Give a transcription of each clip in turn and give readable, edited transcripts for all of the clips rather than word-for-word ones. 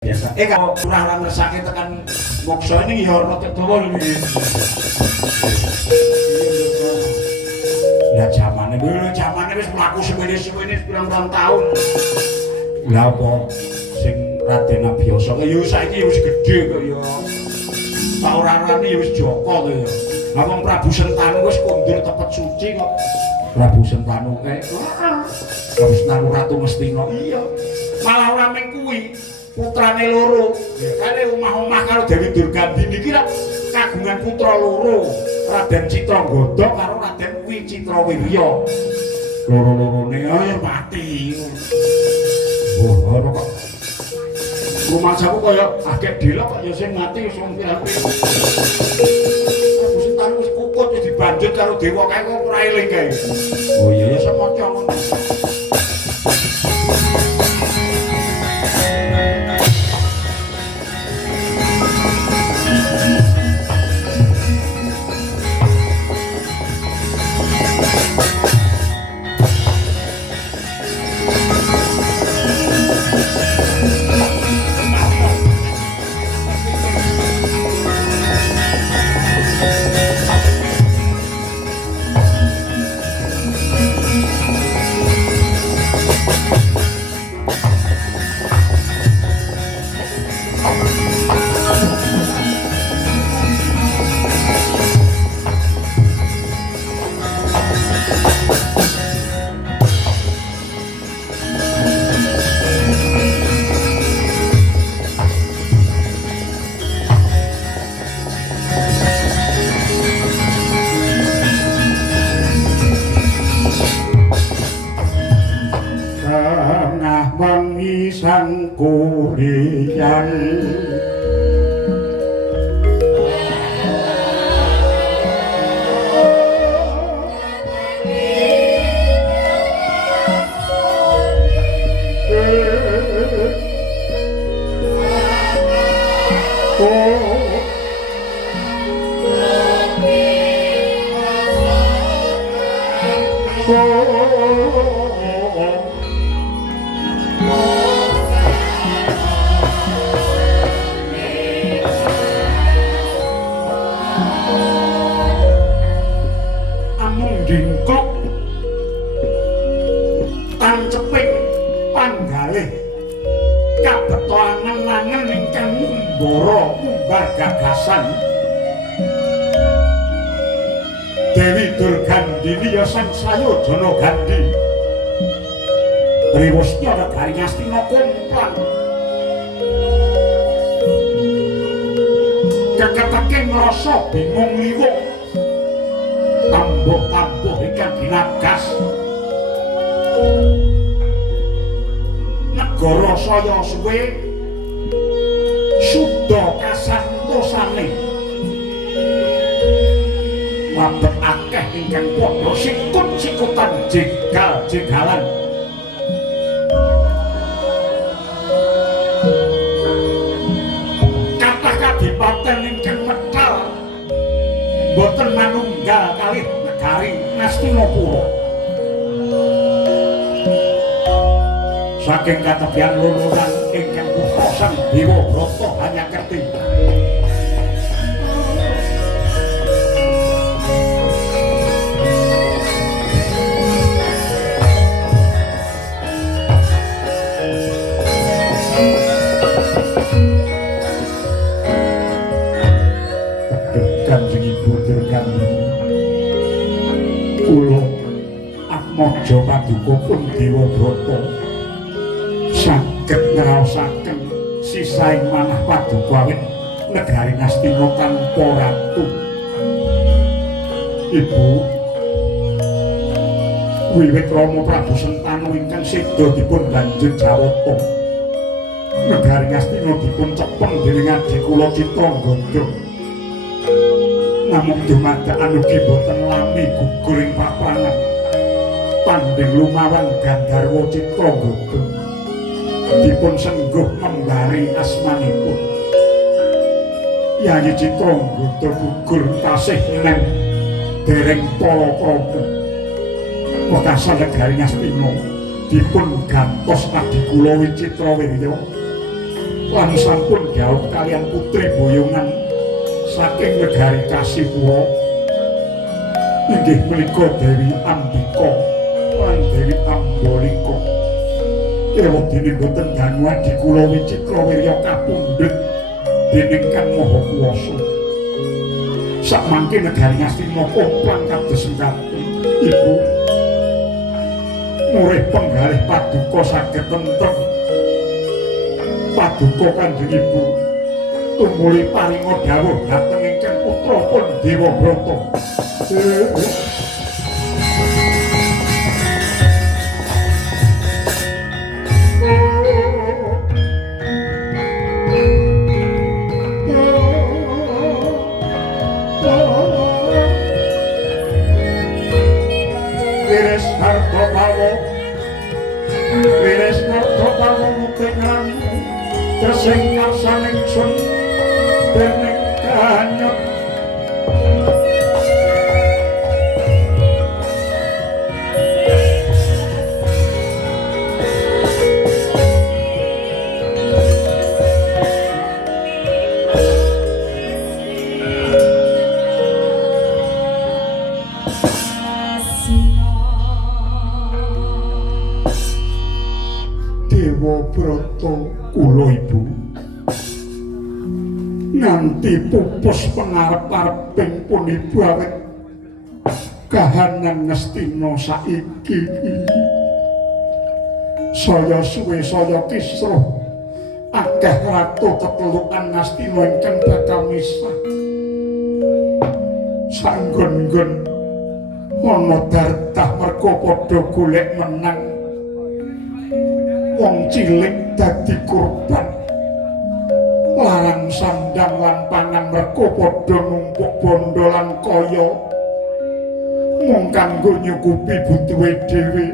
biasa. Kalau kurang sakit tekan mokso ini ya rada dawa iki. Lah zamane wis mlaku suwene-suwene pirang-pirang taun. Lah apa sing Raden Abiyasa ya saiki wis gedhe kok ya. Tak ora-orane ya wis Joko to ya. Lah wong Prabu Sentanu wis kondur tepet suci kok. Prabu Sentanu Prabu Sentanu Ratu Ngastina iya. Malah ora mung kuwi. Putrane loro. Kale omah-omah karo Dewi Durgandini iki kagungan putra loro. Raden Citranggoda karo Raden Wicitrawirya. Loro-lorone ayo mati. Wah, ora kok. Rumasaku kaya agek delok kok ya sing mati wis wong pirang-pirang. Aku sing tanu wis kukut wis dibanjut karo dewa kae kok ora eling kae. Oh iya ya semoco ngono. Kurian Dewi Durgandini ya sang Sayodana Gandhi Riwasya negari Ngastina kumplang keketeke ngrasa bingung liwung tambuh-tambuh ingkang ginagas negara saya suwe suda kasantosane mabet akeh ingkang padha sikut-sikutan jegal-jegalan kathah kadipaten ingkang medal boten manunggal kalih negari Ngastinapura saking katebian luluran ingkang putra Sang Dewa Brata Hanyakerti Kanjeng Ibu Durgandini kula Atmaja Paduka pun Dewa Brata saged ngraosaken sisaing manah paduka awit negari Ngastina tanpa ratu. Ibu wiwit Rama Prabu Sentanu ingkang seda dipun banjur jawata negari Ngastina dipun cepeng dening adhi kula Citranggoda. Namung dumadakan ugi boten lami gugur ing papanan tanding lumawan Gandharwa Citranggoda dipun sengguh membari asmanipun Yayi Citranggoda gugur tasih neng dereng Palakrama wekasan negari Ngastina dipun gantos adhi kula Wicitrawirya lan sampun gawuh kalian putri boyongan saking negari Kasipura inggih menika Dewi Ambika lan Dewi Ambalika. Ewa dene boten danu adi kula Wicitra Wirya kapundhut dening Kang Maha Kuwasa. Sakmangke negari Ngastina komplang kados sengkapun. Ibu murih penggalih paduka saged tentrem. Paduka Kanjeng Ibu tumuli paringa dawuh dhateng ingkang putra pun Dewabrata. Wiris harta pawo wiris harta pawo mutengan tersing karsaning sun dening kanyut Dewabrata kula Ibu nganti pupus pangarep-areping pun Ibu awet kahanan Ngastina saiki saya suwe saya kisruh akeh ratu tetelukan Ngastina ingkang bakal misah sanggon-gon ana dartah merga padha golek menang wong cilik dadi korban larang sandang lan pangan merga padha numpuk bondo lan kaya mung kanggo nyukupi butuhe dhewe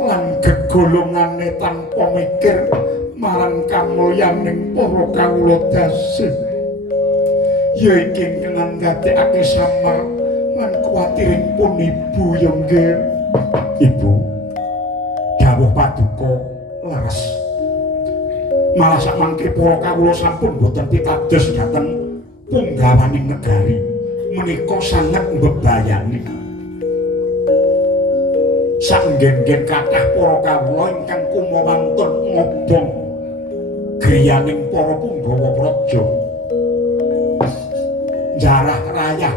lan gegolongane tanpa mikir marang kamulyaning para kawula dasih ya iki kenan dadekake samar lan kuwatiring pun Ibu ya nggih. Ibu dawuh paduka leres malah sakmangke para kawula sampun boten pitados dhateng punggawaning negari menika sanget mbebayani sanggen-gen kathah para kawula ingkang kumawantun ngobong griyaning para punggawa praja jarah rayah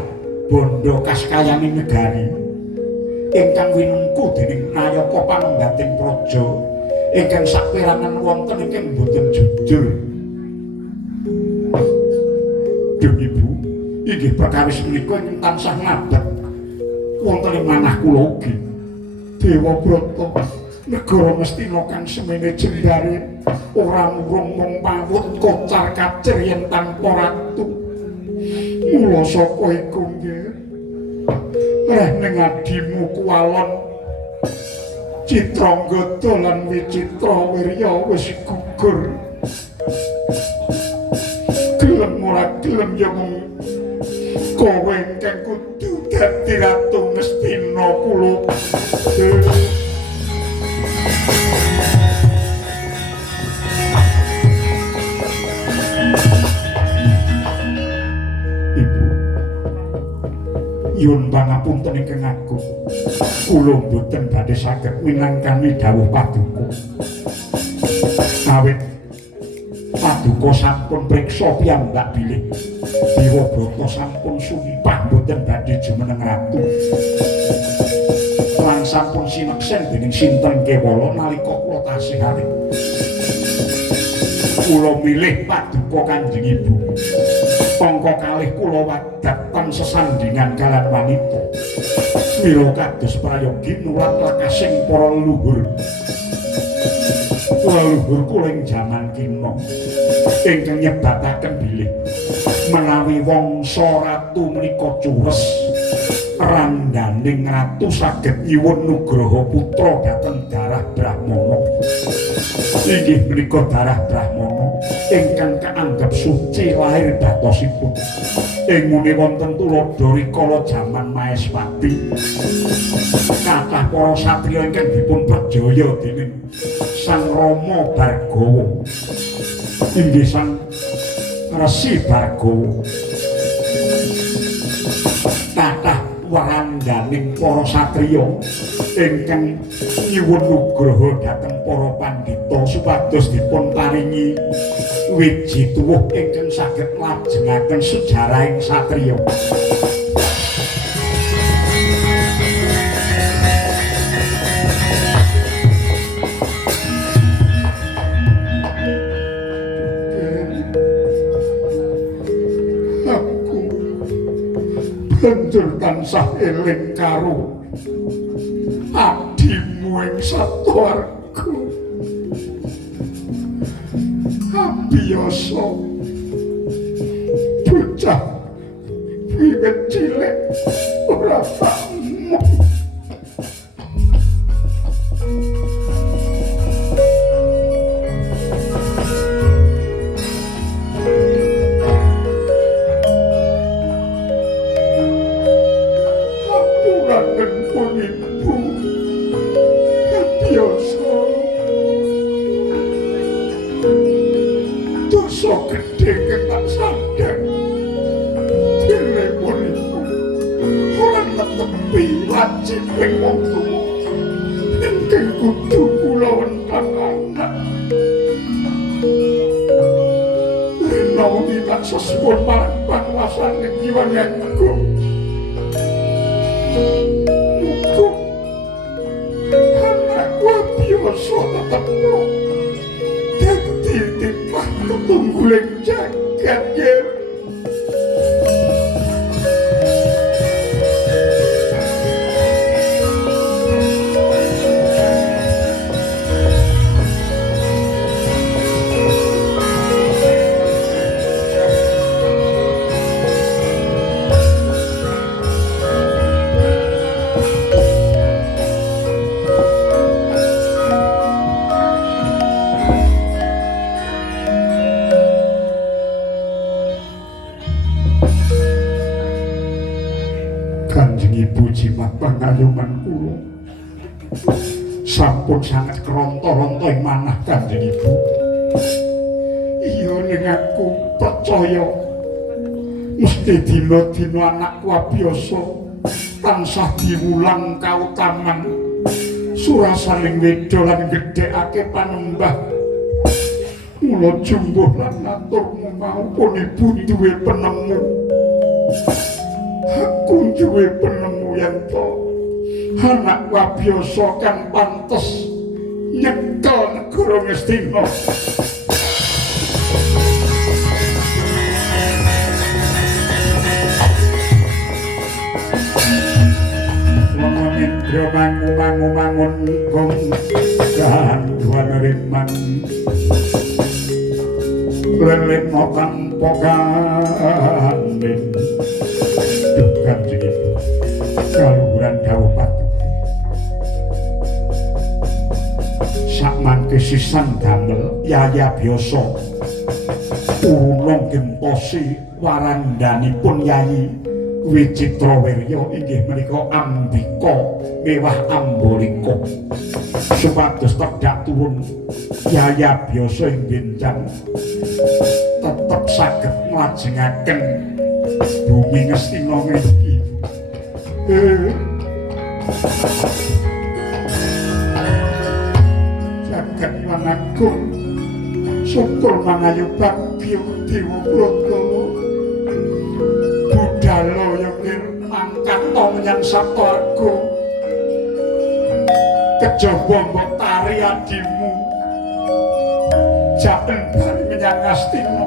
bondo kaskayaning negari ingkang winengku dening nayaka panenggating praja ingkang saperangan wonten ingkang boten jujur. Duh Ibu, inggih perkawis menika ingkang tansah ngadeg wonten ing manah kula ugi. Dewabrata negara Ngastina kang semene jembare ora murung mung pawut kocar-kacir yen tanpa ratu. Mula saka iku nggih leh ning adimu kuwalon Citrangada lan Wicitra Wirya wis gugur. Gelem ora gelem ya mung kowe ingkang kudu dadi ratu Ngastina kula. Yun pangapunten ingkang agung kula mboten badhe saged minangkani dawuh paduka awit paduka sampun priksa piyambak bilih Dewabrata sampun sumpah mboten badhe jumeneng ratu lan sampun sineksen dening sinten kewala nalika kula tasih alit kula milih paduka Kanjeng Ibu pangka kalih kula wadatan sesandingan kalan wanita mila kados prayogi nulat lakasing para leluhur kula ing jaman kina ingkang nyebataken bilih menawi wangsa ratu menika cures randhaning ratu saged nyuwun nugraha putra dhateng darah Brahmana inggih menika darah Brahmana ingkang kaanggep suci lahir datosipun ing muni wonten tuladha rikala jaman Maespati kathah para satriya ingkang dipun perjaya dening Sang Rama Bargawa inggih sang Resi Bargawa tatah warandaning para satriya ingkang nyuwun nugraha dhateng para pandhita supados dipun paringi wiji tuwuh ingkang saged nglajengaken sejarahing satriya. Banjur tansah eling karo adimu ing Satwarga. Abiyasa bocah wiwit cilik ora pamuk. Cipeng wong tuwa ingkang kudu kula wentahana. Menawi tak sesuwun marang panguwasaning Hyang Agung. Muga anakku Abiyasa tetep dadi titah tetungguling jagat ya. Jimat pangayoman kula sampun sangat keronto-ronto ing manah Kanjeng Ibu. Iya ning aku percaya mesti dina-dina anakku Abiyasa tansah diwulang kautaman surasaning weda lan gedhekake panembah. Mula jumbuh lan aturmu maupun Ibu duwe penemu. Aku duwe penemu yen to anak Abiyasa kang pantes nyekel negara Ngastina. Wong mangu-mangun gong ganduan rimang lelem notang pokanding Kanjeng Ibu kaluhuran dawuh patuh sakmangke sisan damel Yaya Abiyasa ulung gentosi warandanipun Yayi Wicitrawirya inggih menika Ambika mewah Ambalika supados tedhak turun Yaya Abiyasa ing benjang tetep saged nglajengaken bumi Ngastina niki. Jagat Hyang Agung syukur mangayu bagya Dewa Brata budhalo yekir mangkat to menyang Satwarga kejaba mbok tari adimu japen bali menyang Ngastina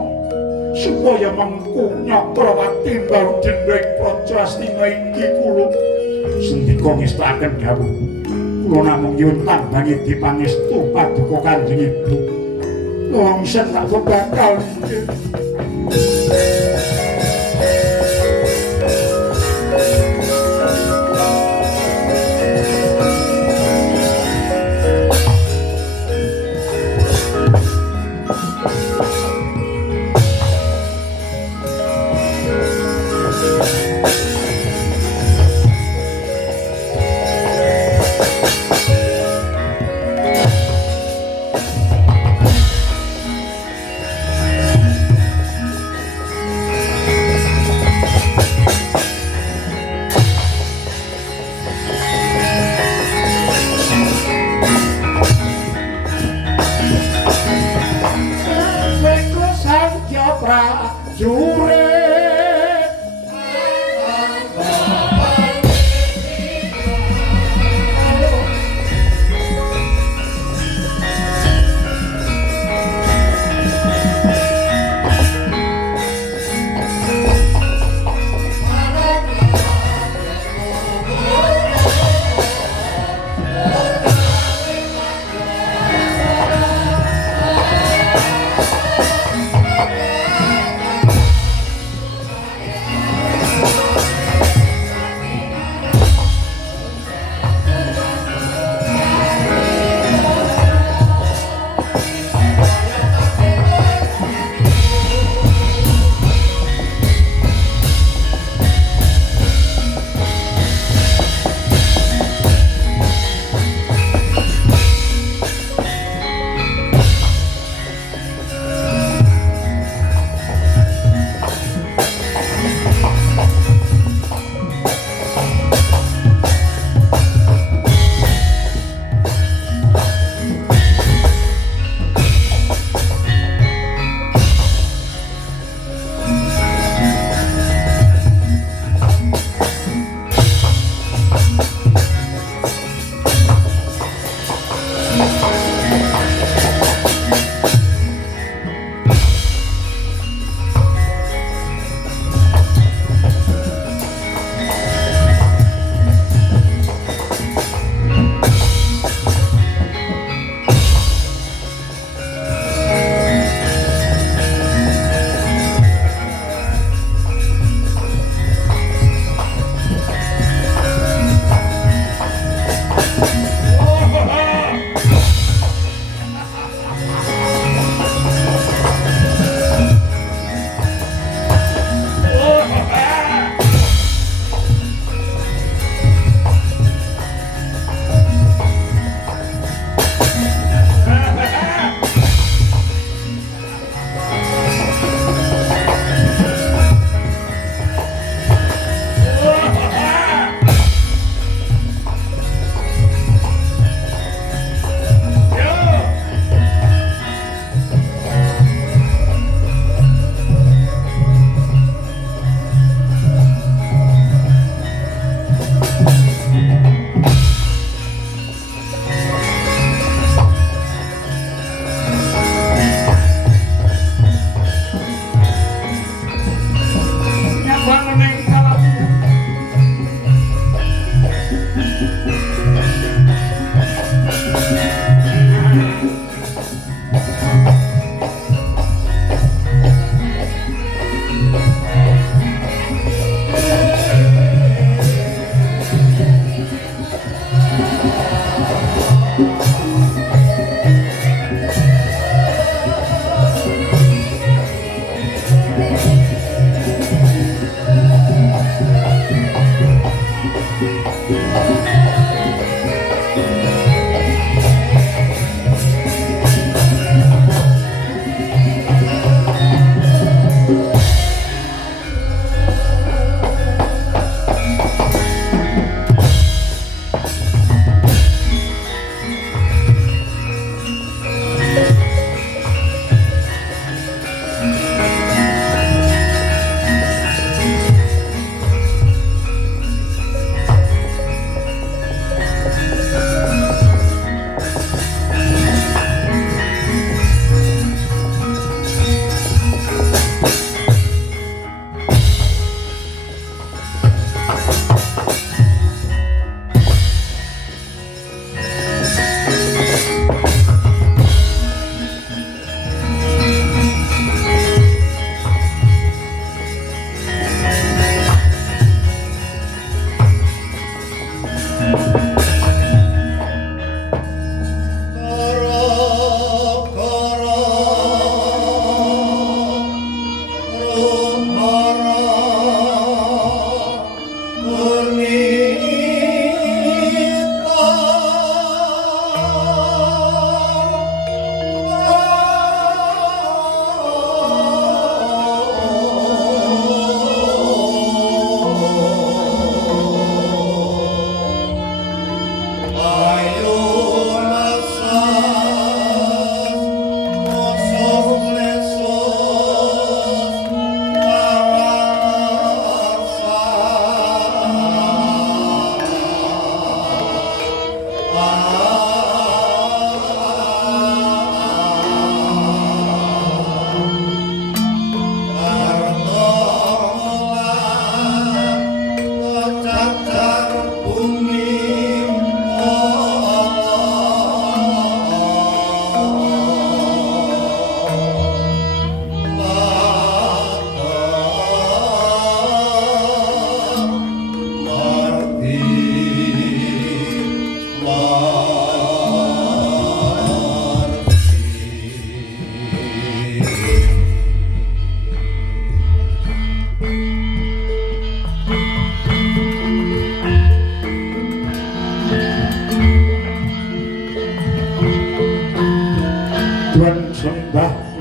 supaya mengku Nyakrawati mbau dendeng Praja Astina iki kula sendika ngestaken dawuh kula namung nyuwun tambangi dipangestu paduka Kanjeng Ibu longsen tak bakal Satya prajurit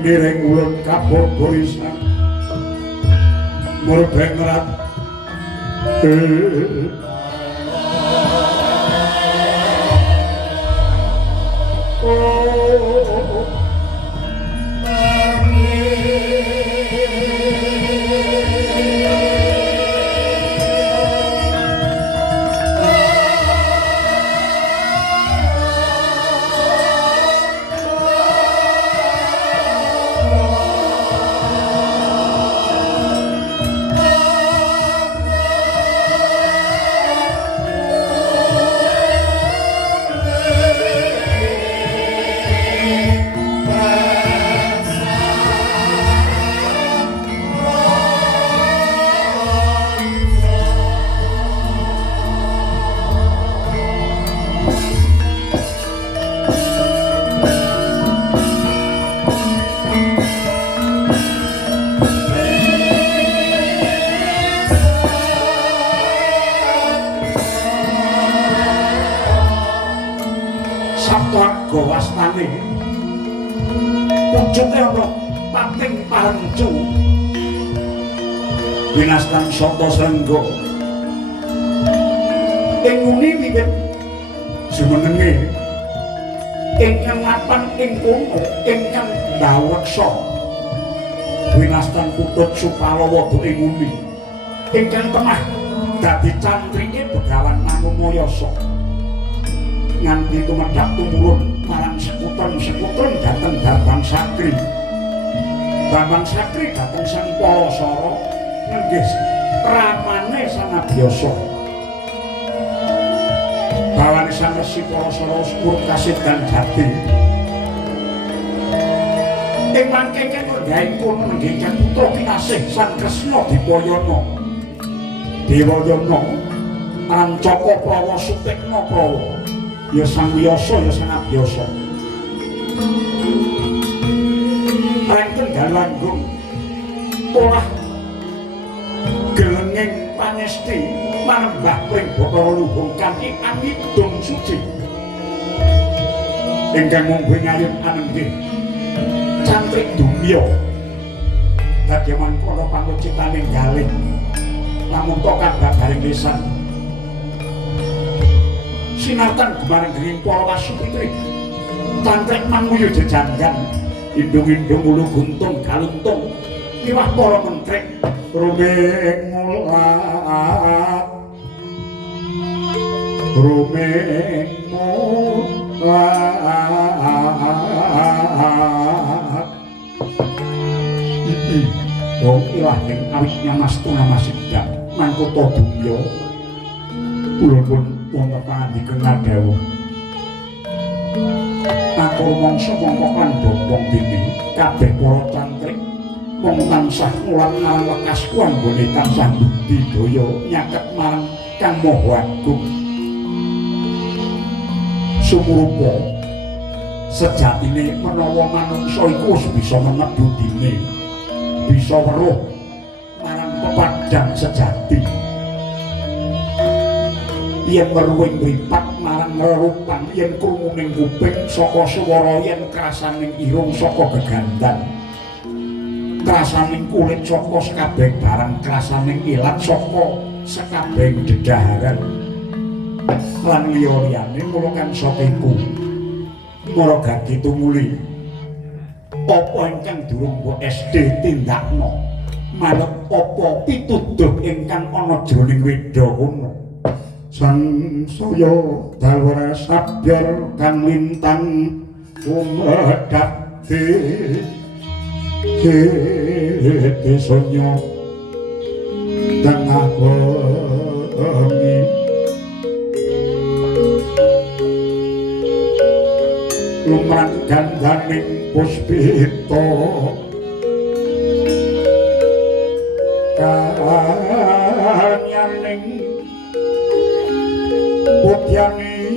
miring ulun kapur borisan murbengrat wastane wujude ana pating parencu dinastan Santa Srengga ing nguni wiwit jumenenge ingkang mapan ing kono ingkang ndaweksa winastan Putut Supalawada ing nguni ingkang temah dadi cantrike Begawan Manungayasa nganti tumedhak tumurun marang sekutren dhateng Bambang Sakri. Bambang Sakri dhateng Sang Palasara nenggih ramane sanabiyasa. Bawane Sang Resi Palasara sepur kasedan jati. Ing mangkene nggawe kono nenggih putra kinasih Sang Kresna Dipayana. Dewayana Ancaka Prawa Sutikna Prawa. Ya Sang Wiyasa ya Sang Abiyasa. Rengken Galanggung polah gelenging panesti manembah pring Bathara Luhung kanthi angidung suci. Ingkang mungguh ngayun anenggih cantrik dumya. Dadi mangkono pangucitaning galih lamun to kabaring lisan sinartan gumaring gering para wasupitri tantrek manguyu jejanggan indung-indung ulu guntung galuntung liwah para mentrik ruming mulat wong ilah ing awitnya mastuna masidhak mangkuta dumya ulun pun wonten pangandikan dawuh atur mangsa mongko kan bombong dene kabeh para cantrik mung tansah ngulang marang lekas anggone tansah budidaya nyaket marang Kang Maha Agung sumurupa sejatine menawa manungsa iku wis bisa menet budine bisa weruh marang pepadang sejati yen weruhing mripat marang rerupan yen krunguning kuping saka swara yen krasaning irung saka gegandan krasaning kulit saka sakabeh barang krasaning ilat saka sakabeh dedaharan lan liya-liyane mula kang saka iku maragati tumuli apa ingkang durung mbok SD tindakna manut apa pituduh ingkang ana jroning weda kono sansaya dalwara sabjar kang lintang umedhati desanya tengah wengi lumrah gandaning puspita kanyaning putyanira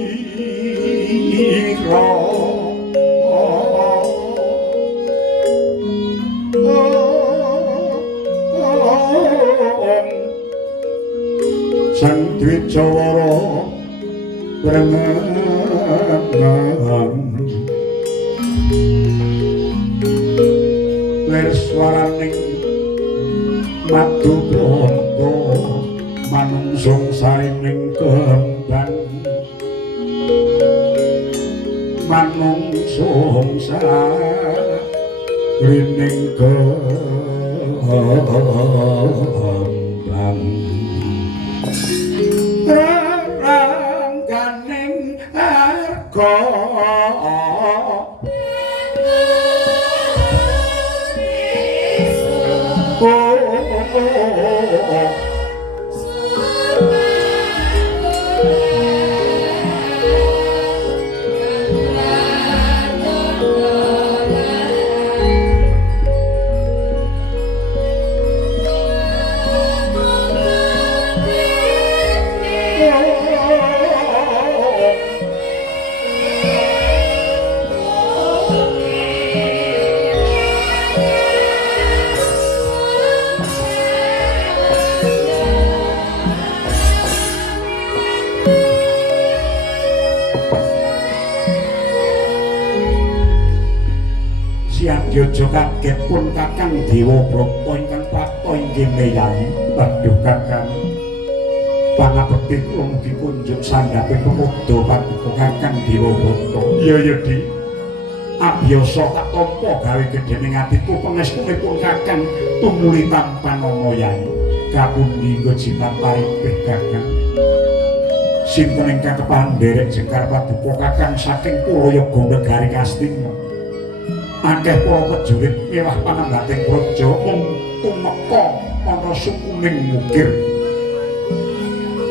sang Dwijawara prenengan gilir swaraning madu bronto manungsung sarining kembang manungsung sarining kembang rangganing arga Yojo kaget pun kakang Dewa Brata ingkang prapta inggih meyayi. Waduh kakang pangabekti kula mugi kunjuk sandhaping pemuda paduka kakang Dewa Brata. Iya ya Di. Abiyasa tak tampa gawe gedhening atiku pangestunipun kakang tumuli tampan ana yayi. Kapundi nggo jimat paripih kakang. Sinten ingkang kepandherek jengkar paduka kakang saking Purayaga negari Kastina. Akeh para prajurit mewah panambating praja mung tumeka ana sukuning mukir.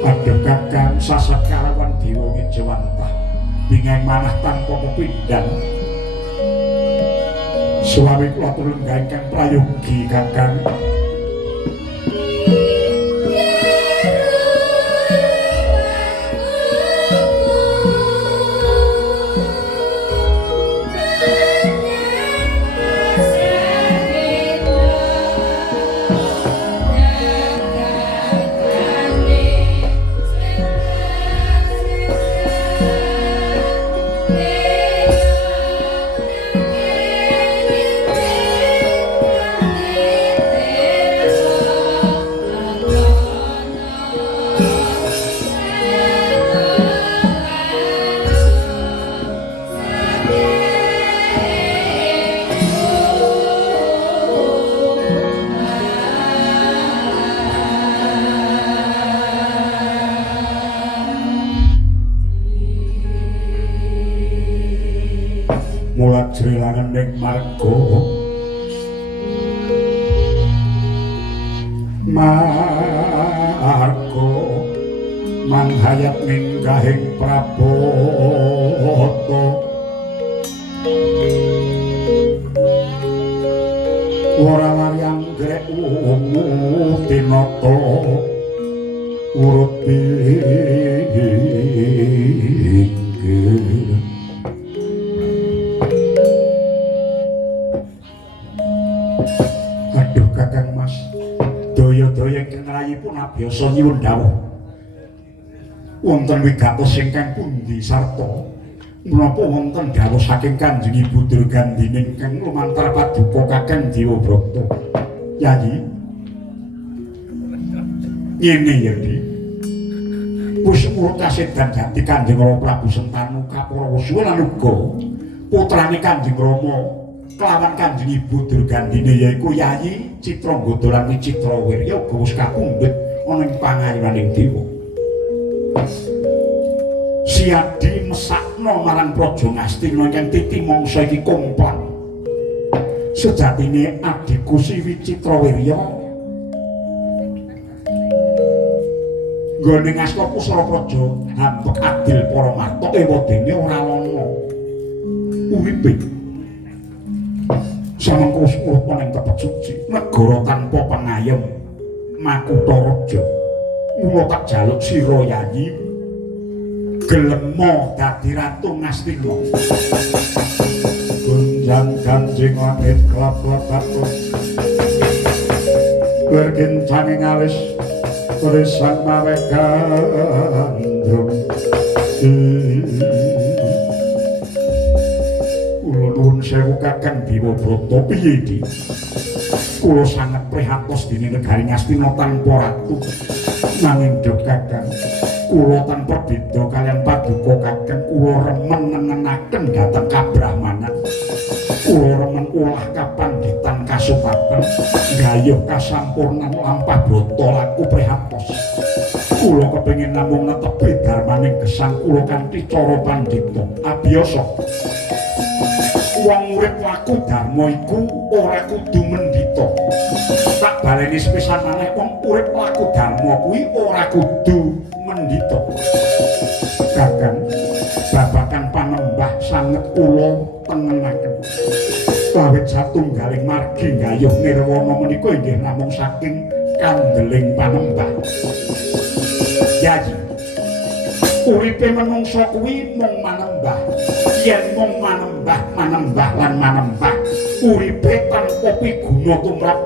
Padha kakang sasakarawan Dewa Ngejawantah bingeng manah tanpa pepindhan. Suami kula turun ingkang prayogi kakang. Mulat jrelangan ning marga manghayat minggahing Prabata ora lari anggrek tinata urut pinggir. Aduh kakang Mas, daya-daya ingkang rayipun abiyasa nyuwun dawuh. Wonten wigatos ingkang pundi sarta menapa wonten dawuh saking Kanjeng Ibu Durgandini ingkang lumantar paduka kakang Dewa Brata. Yayi. Ngene ya, Di. Wis murut kasedan jati Kanjeng Rama Prabu Sentanu Kapura suwe lan uga putrane Kanjeng Rama kelawan Kanjeng Ibu Durgandini yaiku Yayi Citranggoda lan Wicitrawirya uga wis kapundhut ana ing pangayunaning dewa. Siadi mesakno marang Praja Ngastina ingkang titi mangsa iki komplang. Sejatine adhiku si Wicitrawirya nggone ngasta pusara praja hambek adil para marta ewadene ora ana uripe. Samengko sepuluh ning tepet suci negara tanpa pengayem Makutha Raja. Mula tak jaluk sira Yayi gelem dadi ratu Ngastina. Gunjang Kanjeng Langit klap-klap bergencanging alis tulisan mawe gandrung. Ulun sewu Kakang Dewa Brata piye iki? Kula sanget prihatos dene negari Ngastina tanpa ratu. Nanging Duk Kakang, kula tanpa beda kalian paduka Kakang, kula remen nengenaken dhateng kabrahmanan. Kula remen ulah kapanditan kasupatan, gayuh kasampurnan lampah brata laku prihatos. Kula kepengin namung netepi darmaning gesang kula kanthi cara pandhita abiyasa. Wong urip laku dharma iku ora kudu mendhita. Tak baleni sepisan maneh wong urip laku dharma kuwi ora kudu mendhita. Kakang, babagan panembah sanget kula tengenaken. Kawit satunggaling margi gayuh nirwana menika inggih namung saking kandeling panembah. Yayi, uripe menungsa kuwi mung manembah. Yen mung manembah lan manembah, uripe tanpa piguna tumrap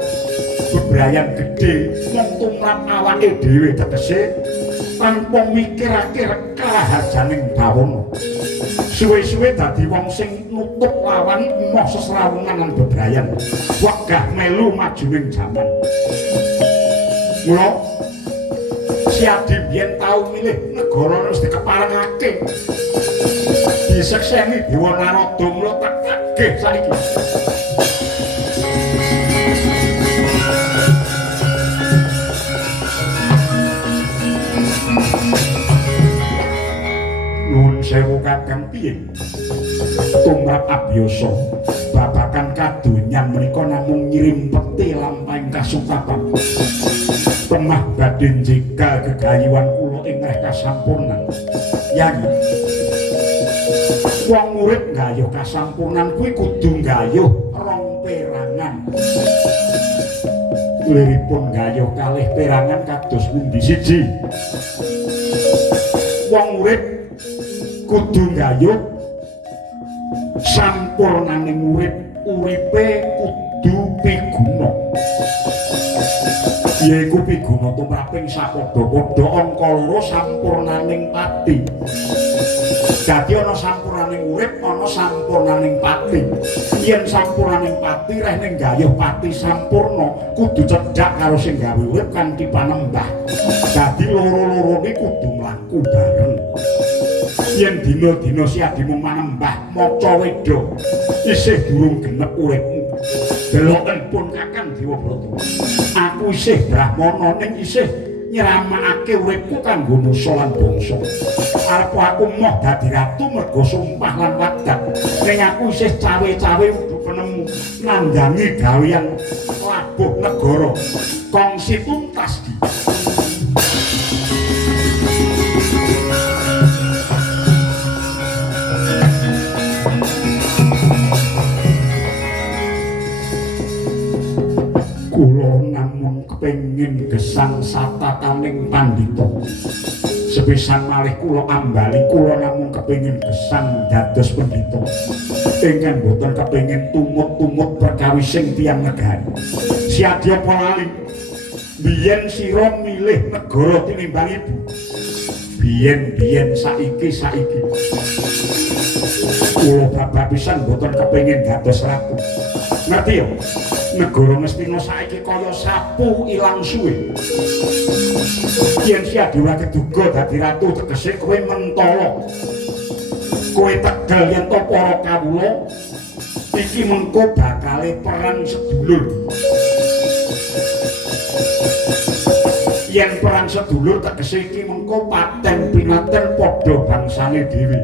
bebrayan gedhe mung tumrap awake dhewe tegese tanpa mikirake kalahajaning bawana. Suwe-suwe dadi wong sing nutup lawan emoh sesrawungan lan bebrayan, wegah melu majuning jaman. Mula Siadi biyen tau milih negara wis dikeparengake. Disekseni Dewa Narada mula tak tagih saiki. Nuwun sewu Kakang piye? Tumrap abiyasa babagan kadonyan menika namung ngirim peti lampahing kasukapan. Pemah badhe njegal gegayuhan kula ing reh kasampurnan. Yayi, wong urip gayuh kasampurnan kuwi kudu gayuh rong perangan. Liripun gayuh kalih perangan kados pundi siji? Wong urip kudu gayuh sampurnaning urip, uripe kudu piguna. Yaiku piguna tumraping sapadha-padha angka loro sampurnaning pati. Dadi ana sampurnaning urip, ana sampurnaning pati. Yen sampurnaning pati reh ning gayuh pati sampurna, kudu cedhak karo sing gawe urip kanthi panembah. Dadi loro-lorone kudu mlaku bareng. Yen dina-dina siadimu manembah maca weda, isih durung genep uripmu. Deloken pun Kakang Dewa Brata. Aku isih brahmana ning isih nyramakake uripku kanggo nusa lan bangsa. Arep aku moh dadi ratu mergo sumpah lan wadah. Ning aku isih cawe-cawe kudu penemu nandhangi gawean labuh negara. Kongsi tuntas di. Kula namung kepengin gesang satataning pandhita. Sepisan malih kula ambali kula namung kepengin gesang dados pendhita. Ingkang boten kepengin tumut-tumut perkawising tiyang negari. Siadya lali. Biyen sira milih negara tinimbang ibu. Biyen saiki. Kula babak pisan boten kepengin dados ratu. Ngerti ya? Negara Ngastina saiki kaya sapu ilang suwe. Yen Siadewa keduga dadi ratu tegese kowe mentala. Kowe tegel yen to para kawula iki mengko bakale perang sedulur. Yen perang sedulur tegese iki mengko paten pinaten padha bangsane dhewe.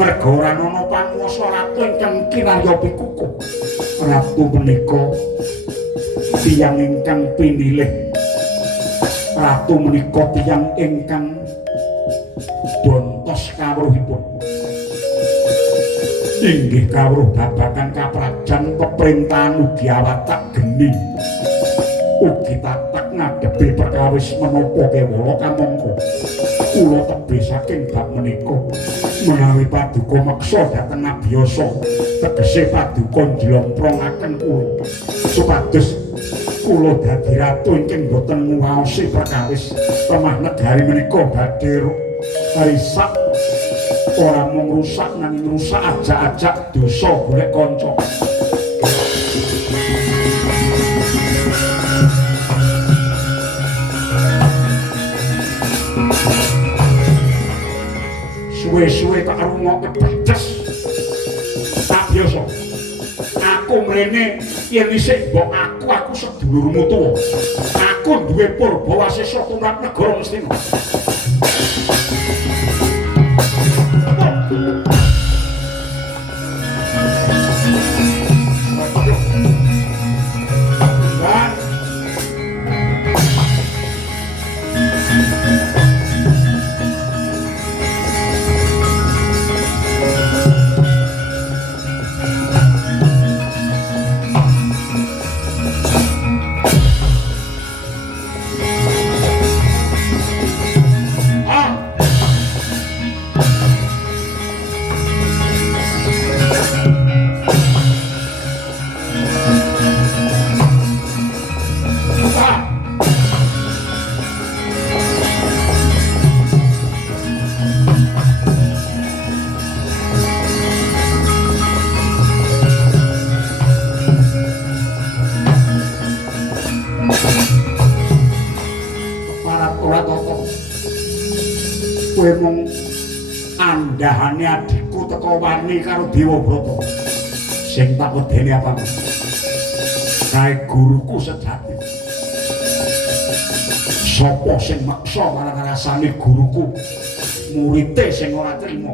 Merga ora ana panguwasa ratu ingkang kinarya pikukuh. Ratu menika tiyang ingkang pinilih. Ratu menika tiyang ingkang bontos kawruhipun. Inggih kawruh babagan kaprajan peperintahan ugi awatak geni. Ugi tatak ngadepi perkawis menapa kewala kamangka. Kula tebih saking bab menika menawi paduka meksa dhateng abiyasa tegese paduka njlomprongaken kula supados kula dadi ratu ingkang boten nguwaosi perkawis temah negari menika badhe risak ora mung rusak nanging rusak ajak-ajak dosa golek kanca. Suwe-suwe tak rungok kepedes. Tak biasa. Aku mrene yen isih mbok aku sedulurmu tuwa. Aku duwe purba wasesa tumrap negara Ngastina. Kowe mung andahane adikku teko wani karo Dewa Brata. Sing tak wedeni apa? Kae guruku sejati. Sapa sing maksa marang rasane guruku? Murite sing ora trima.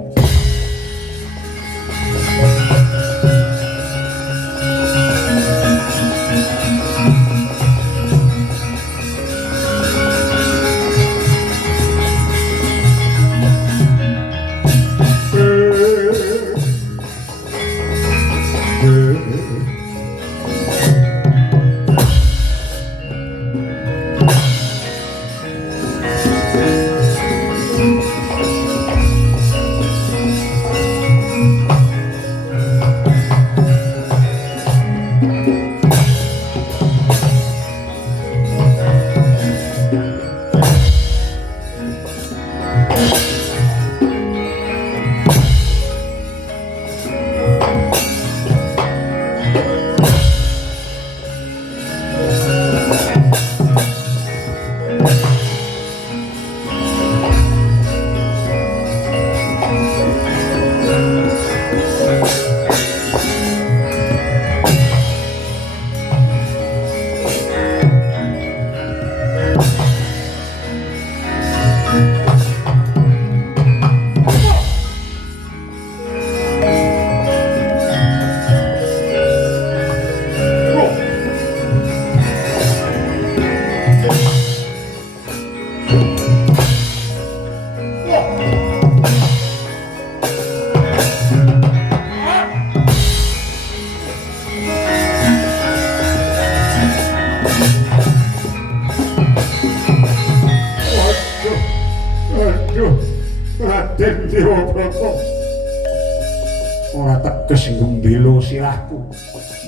Ora teges nggembela sirahku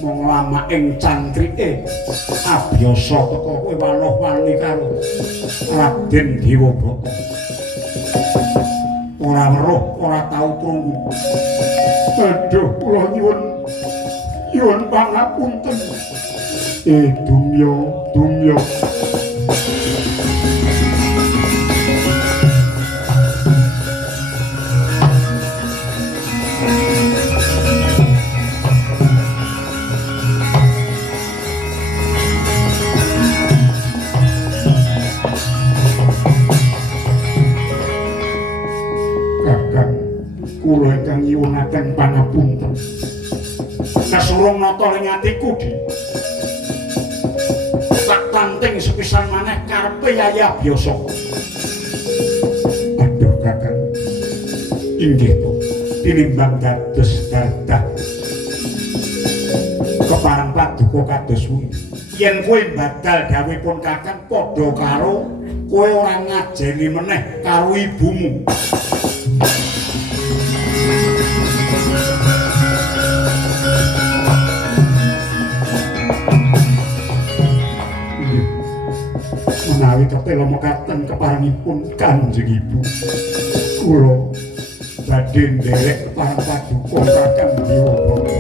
mung lama ing cangkrike abiyasa teko kowe waloh-wani karo Raden Dewa Brata. Ora weruh, ora tau krungu. Aduh, kula nyuwun pangapunten. Dumya. Kula ingkang nyuwunaken pangapunten. Kasurung nata ing atiku Di. Tak tanting sepisan maneh karepe yaya biasa. Aduh Kakang. Inggih to. Tinimbang dados dadah. Kepareng paduka kados wengi. Yen kowe badal dawuhipun Kakang padha karo kowe ora ngajeni meneh karo ibumu. Menawi ketela mekaten keparengipun Kanjeng Ibu, kula badhe nderek para padukung Kakang Diwabara.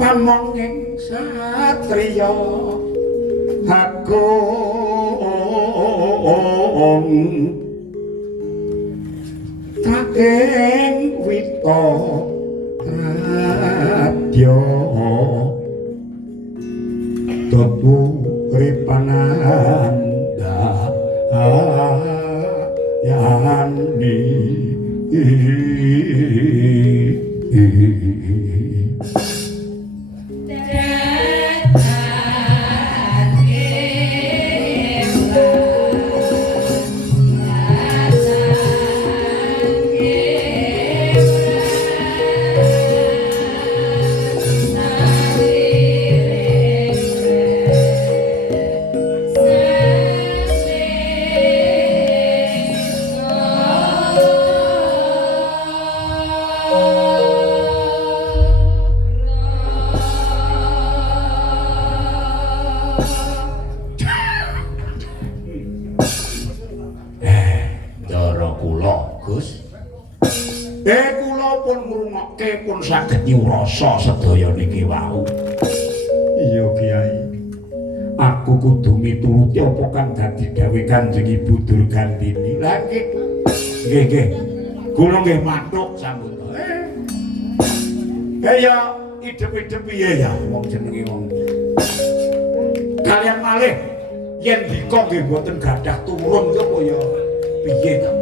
Pamonging satriya agung saking wita radya tutu ripananda yani pun saged nyurasa sedaya niki wau. Iya Kyai. Aku kudu mituruti apa kang dadi dawuh Kanjeng Ibu Durgandini. Lah nggih. Kula nggih matuk sampun. Kaya idep-idep piye ya wong jenenge wong. Kalian malih yen dika nggih mboten gadah turun kok ya piye to?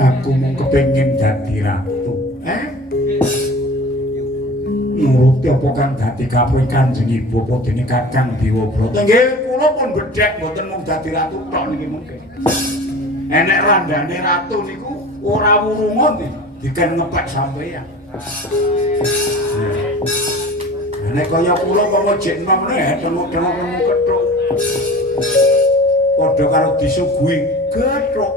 Aku mung kepengin dadi ratu. Nuruti apa kang dadi kapuhe Kanjeng Ibu apa dene Kakang Dewabrata. Nggih, kula pun bedhek mboten mung dadi ratu tok niki mungkin. Enek randane ratu niku ora wurungun diken ngepek sampeyan. Nek kaya kula kok jek meneh tengok-tengok kethuk. Padha karo disuguhi kethuk.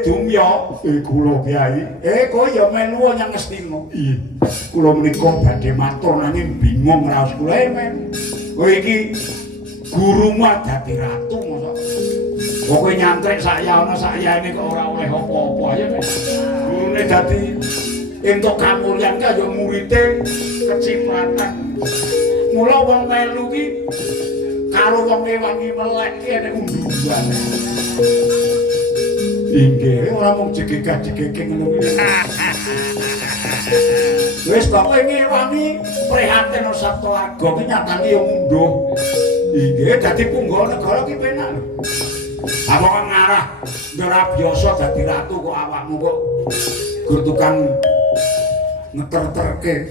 Dumya kula Kyai kok ya melu nyang Ngastina. Iya kula menika badhe matur nanging bingung raos kula men kowe iki gurumu dadi ratu mosok pokoke nyantrik sakyana sakyane kok ora oleh apa-apa ya men gurune dadi entuk kamulyan kaya murite kecipratan mula wong melu ki karo wong ewangi melek ki enek unduhan. Inggih, ora mung jegegah-jegege ngono kuwi. Wis kok ngewangi prihatin Sabtu Warga ki nyatane ya munduh. Inggih, dadi punggawa negara ki penak lho. Apa kok ngarah ora biasa dadi ratu kok awakmu kok gur tukang ngeter-terke.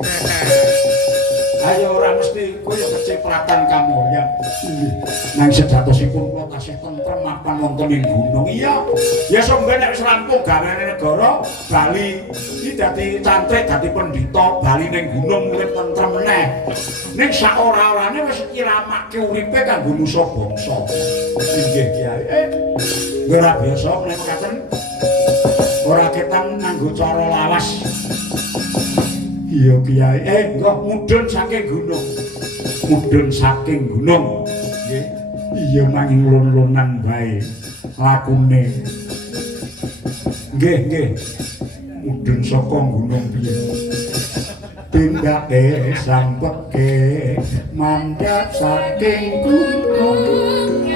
Ayo ora mesti kowe kecipratan kamu ya. Nang sejatosipun kula tasih tentrem mapan wonten ing gunung. Iya. Ya sampeyan nek wis rampung gaweane negara bali iki dadi cantrik dadi pendhita bali ning gunung urip tentrem meneh. Ning sak ora-orane wis nyiramakke uripe kanggo nusa bangsa. Inggih Kyai. Ora biasa menawa katen. Ora ketan nganggo cara lawas. Iya Kyai, kok mudhun saking gunung. Mudhun saking gunung. Nggih. Iya nanging lon-lonan bae lakune. Nggih. Mudhun saka gunung piye. tindake sampeke mandhap saking gunung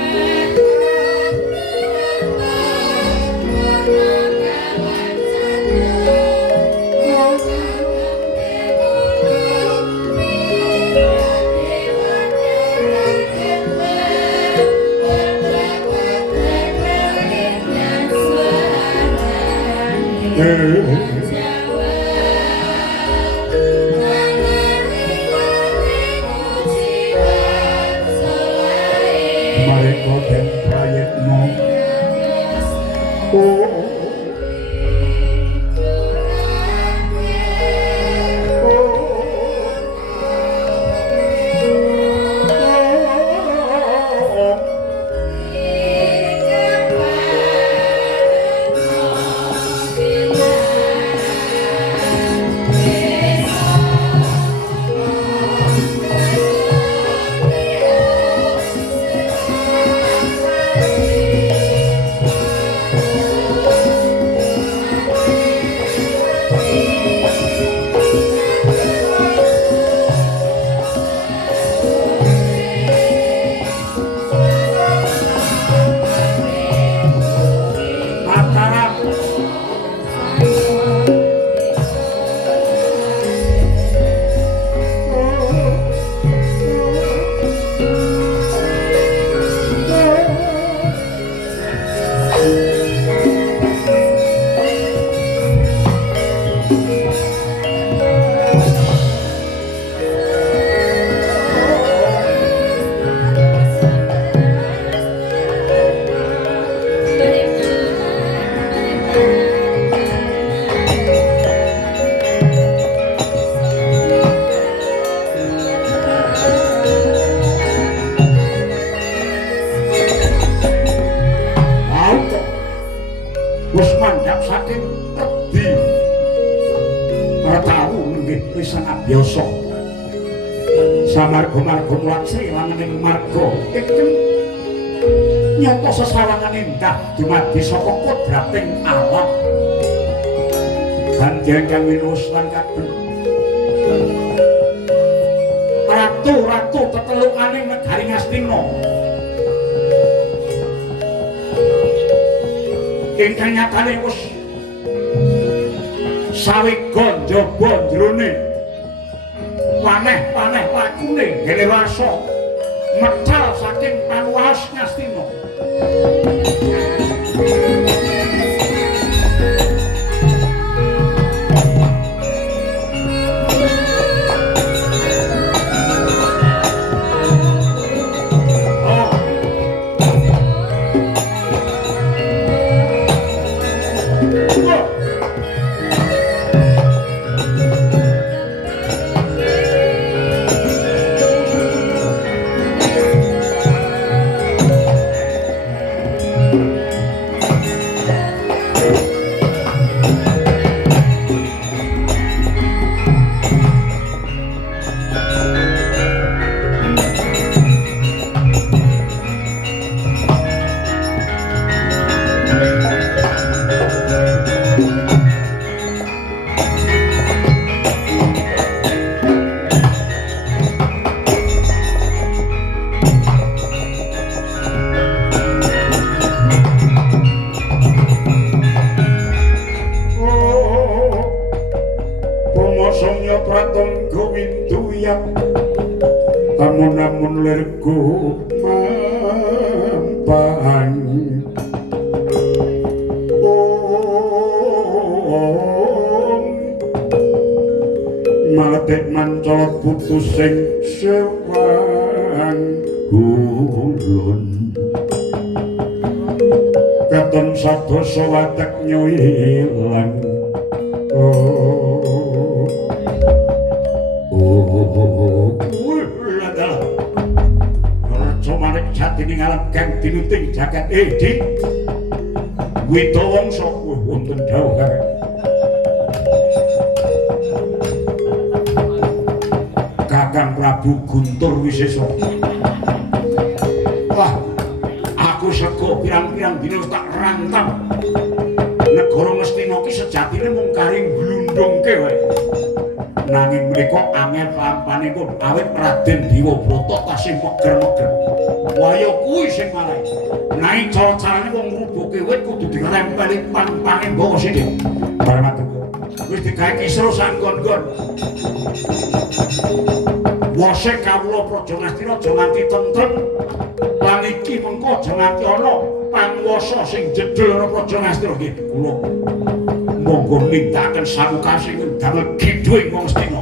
Mareko den prayitno biasa samarga-marga mlaksri langening marga ingkang nyata sesawangan endah dumadi saka kodrating alam ganjeng kang winus lan kadung ratu-ratu tetelukaning negari Ngastina ingkang nyatane wis sawega njaba jroning paneh-paneh lakune ngene rasa mecal saking panuwas Ngastina. Amun-amun lirku mampang Malatik mancolot putus sing sewang gulun Katon sadosa watek nyilang Jatining alam kang tinuting jagat di Widawangsa wonten dawuh Kakang Prabu Guntur Wisesa. Wah, aku sego pirang-pirang dina tak rantau. Negara Ngastina ki sejatine mung karing glundungke wae. nanging menika angel lampanipun awit Raden Dewabrata tasih meger-meger. Waya kuwi sing marai. Nanging cara-carane wong ngrubuke wit kudu dirempeli pang-pange mboko sithik. Bareng wis digawe kisru sanggon-gon. Wose kawula Praja Ngastina aja nganti tentrem. Lan iki mengko aja nganti ana panguwasa sing jedul ana Praja Ngastina nggih kula. Monggo nindakaken samukasing damel kidhuing wong Astina.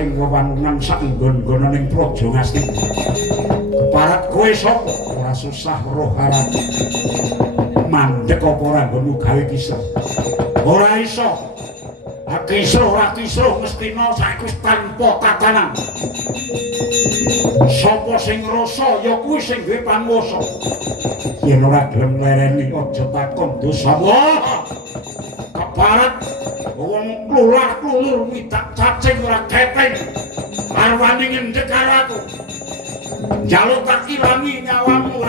Ing wewangunan sak nggon-nggonaning Praja Ngastina. Keparat kowe sapa? Ora susah roh haran. Mandhek apa ora nggonmu gawe kisruh? Ora iso. Kisruh ora kisruh Ngastina saiki wis tanpa tatanan. Sapa sing ngrasa ya kuwi sing duwe panguwasa. Yen ora gelem lereni aja takon dosa. Keparat wong klulah-klulur midak cacing ora keteng arwani ngendhek karo aku njaluk tak ilangi nyawamu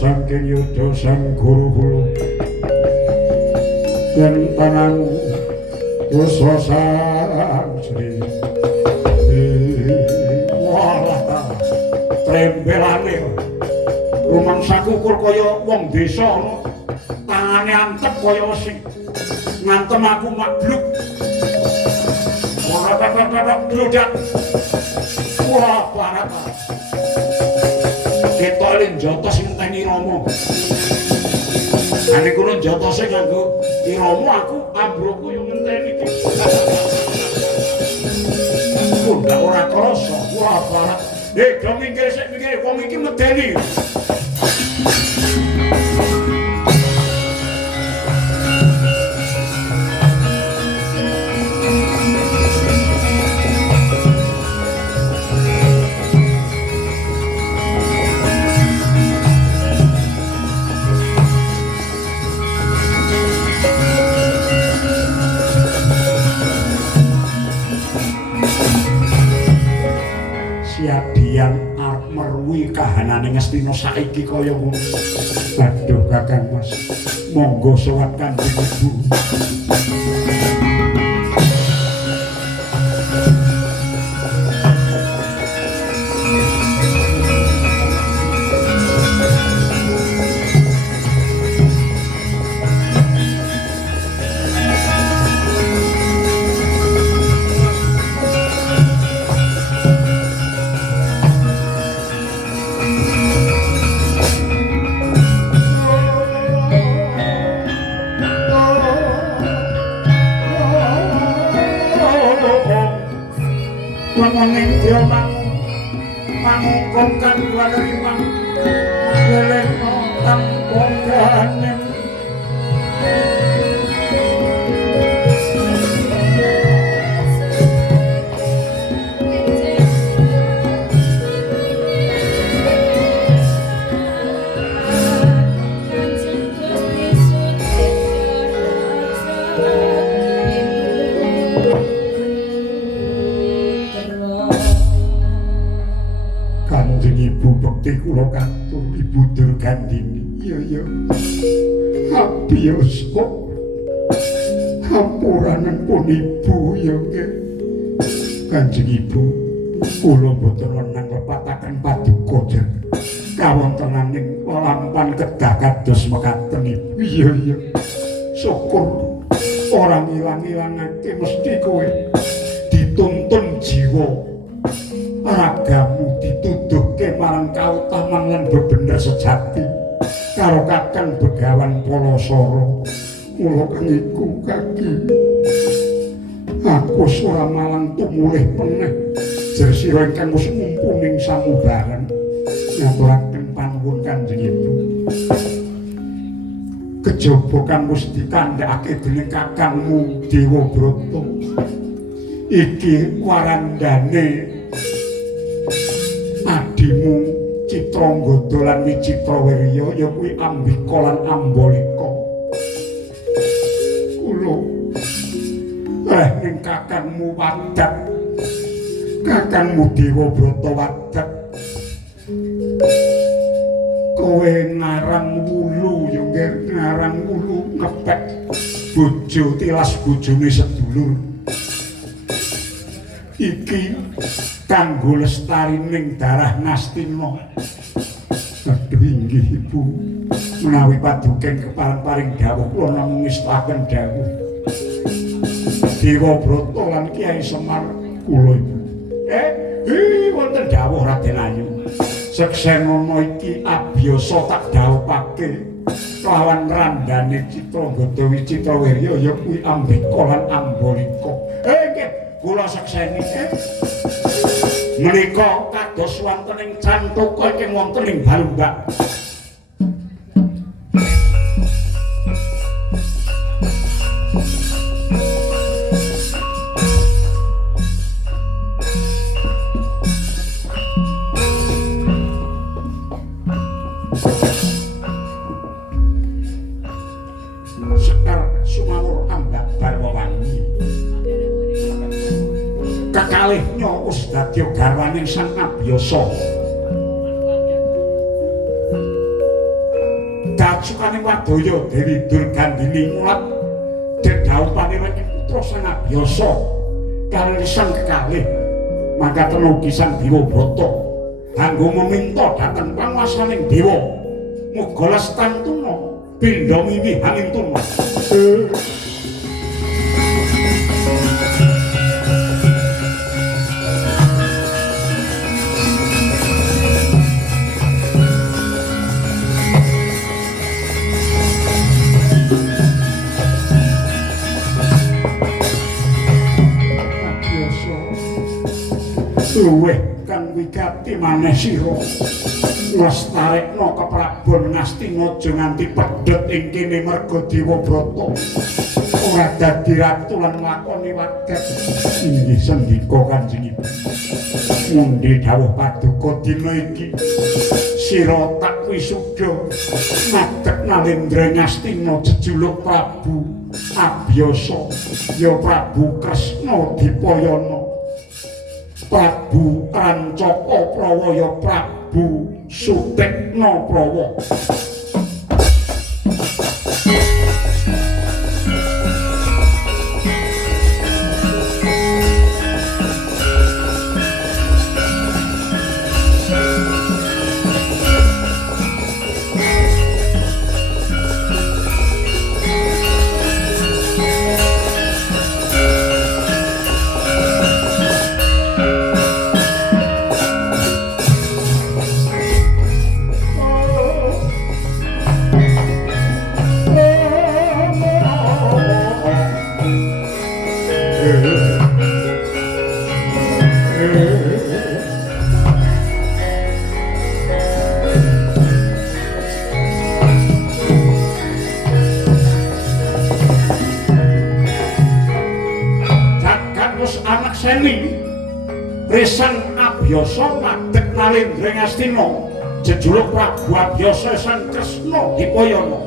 saking yudha sang guru hulu yen tanganmu uswa sang sri walah trembelane rumangsaku kur kaya wong desa tangane antep kaya wesi ngantem aku mabluk ora pepek blodak wah parah ketok lin jotos ngenteni Rama ane kulo jotose nganggo Rama aku ambrukku yo ngenteni iki ndak ora krasa wah parah do minggir sik mikir wong iki medeni Siadian arep merwi kahanane Ngastina saiki kaya ngono. Aduh Kakang Mas, monggo sowan Kanjeng Ibu. Mangkon kan warimang leleno tampongane bekti kula katur Ibu Durgandini. Iya abiyasa hampuranen pun Ibu ya nggih. Kanjeng Ibu kula boten wenang lepataken paduka kawontenaning lampahan kedah kados mekaten Ibu. Iya syukur ora ngilang-ilangake mesti kowe dituntun jiwa ragamu dituduhke marang kautaman lan bebener sejati karo Kakang Begawan Palasara. Mula kang iku kaki aku ora malang tumulih peneh jer sira ingkang wis mumpuning samubarang ngaturaken panuwun Kanjeng Ibu. Kejaba kang wis ditandhakake dening kakangmu Dewa Brata iki warandane adimu Citranggoda lan Wicitrawirya ya kuwi Ambika lan Ambalika. Kula ning kakangmu Wadak, kakangmu Dewa Brata Wadak, kowe ngarang wulu ya nggih, ngarang wulu ngepek bojo tilas bojone sedulur. Iki kanggo lestarining darah Ngastina. Aduh inggih Ibu, menawi paduken keparing-paring dawuh kula namung ngestaken dawuh Dewa Brata lan Kyai Semar kula Ibu. Wonten dawuh Raden Ayu. Seksenana iki abiyasa tak dawuhake kelawan randane Citranggoda Wicitrawirya ya kuwi Ambika lan Ambalika. Nggih, kula sekseni. Menika kados wonten ing cantuka ingkang wonten ing Balumbak. Sekar sumawur ambak Barwawangi. Kekalihnya wis dadi garwaning Sang Abiyasa. Dacukaning wadaya Dewi Durgandini mulat dedhaupane wening putra Sang Abiyasa kaliyan sang kekalih mangkaten ugi Sang Dewa Brata kanggo meminta dhateng panguwasaning dewa muga lestantuna pindha mimi angin tunu. Luweh kang wigati maneh sira nglestarekna keprabon Ngastina aja nganti pedhet ing kene merga Dewabrata ora dadi ratu lan nglakoni waget. Inggih sendika Kanjeng Ibu, mundi dawuh paduka dina iki sira tak wisuda ngadeg Nalendra Ngastina jejuluk Prabu Abyasa ya Prabu Kresna Dipayana, Prabu Kancaka Prawa ya Prabu Sutekna Prawa. Resan Abyasa ngadeg Nalendra Ngastina jejuluk Prabu Abyasa Sang Kresna Dipayana,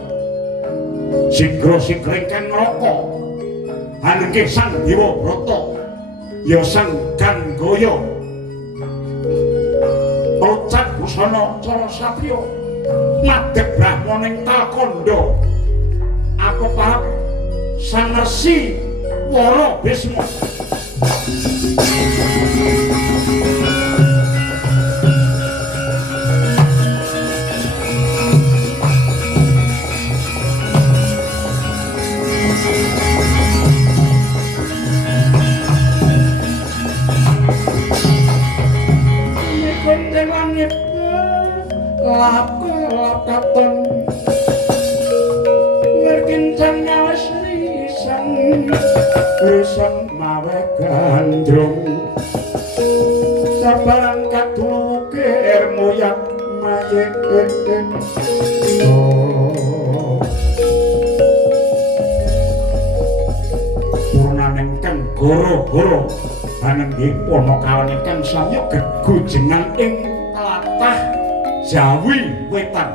sigra-sigring kang nraka anengke Sang Dewabrata ya Sang Ganggaya Procak busana cara satriya ngadeg Brahmaning Talkanda apa parep Sang Resi Wara Bisma. Lap katon ngerkincang nyawas risan mawe gandrung sabaran kadulukir moyak mayek purnaning kang goro-goro panenggih Panakawan ingkang samya gegojengan ing tlatah Jawi Wetan.